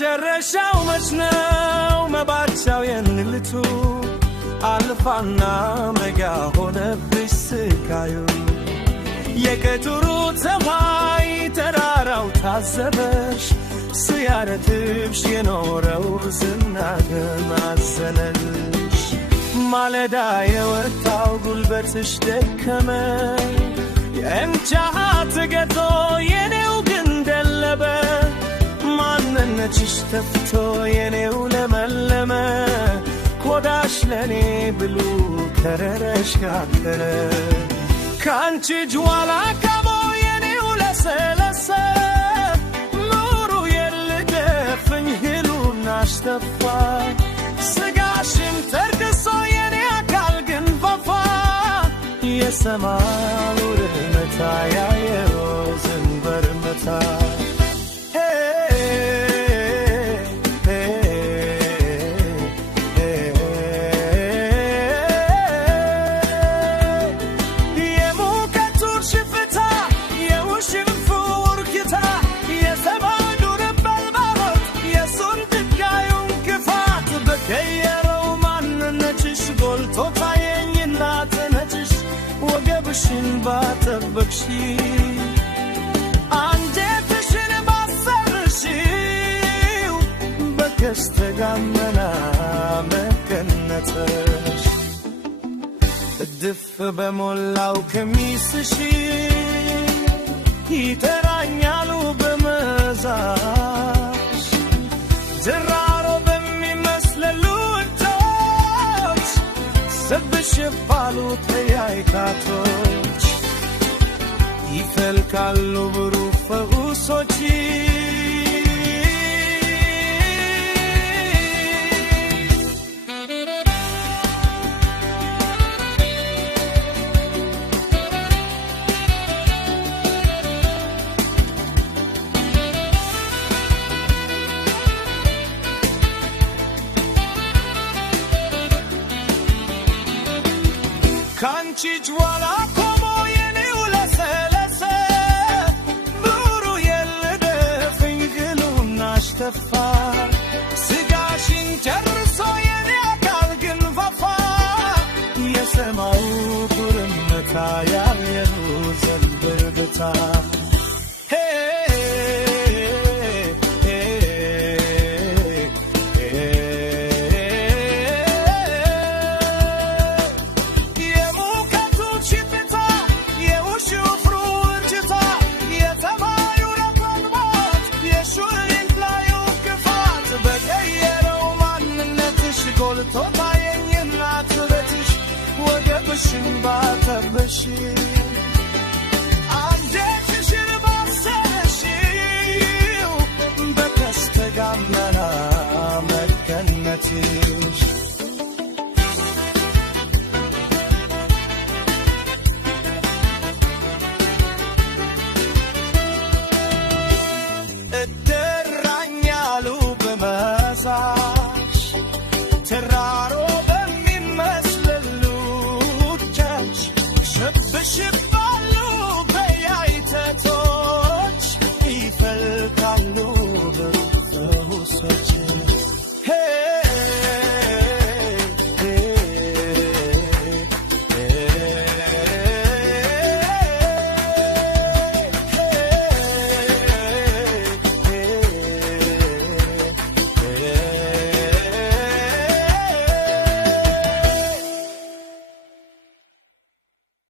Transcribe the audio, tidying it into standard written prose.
መጨረሻው መችነው መባቻው የንልቱ አልፋና መጋ ሆነብሽ ስቃዩ የቀጥሩ ፀሐይ ተራራው ታዘበሽ ሲያረትብሽ የኖረው ዝናገም አዘነልሽ ማለዳ የወጣው ጉልበትሽ ደከመ የእንቻት ገቶ የኔው ግን ደለበ ማንነትሽ ተፍቶ የኔው ለመለመ ኮዳሽ ለኔ ብሉ ከረረሽ ካከረ ካንቺ ጅዋላ ካቦ የኔው ለሰለሰ ኑሩ የልደፍኝ ህሉና አሽተፋ ስጋሽም ተርክሶ የኔ አካል ግን ፈፋ የሰማዩ ርመታ ያየው ዝንበር መታ ወገብሽን ባጠበቅሽ አንጀትሽን ባሰርሽው በቀስተ ደመና መቀነትሽ እድፍ በሞላው ቀሚስሽ ይጠራኛሉ በመዛሽ ዝራሮ በሚመስለሉ እጆች ስብሽ ባሉ ተያይካቶች ይፈልካሉ ብሩህ ፈውሶች ካንቺ ጅዋላ ቆሞ የኔው ለሰለሰ ኑሩ የልደፍኝ ግሉና አሽተፋ ስጋሽን ጨርሶ የኔ አካል ግን ፈፋ የሰማዩ ጉርምታ ያየሩ ዘንብርብታ ጎልቶ ታየኝና ትበትሽ ወገብሽን ባተበሽ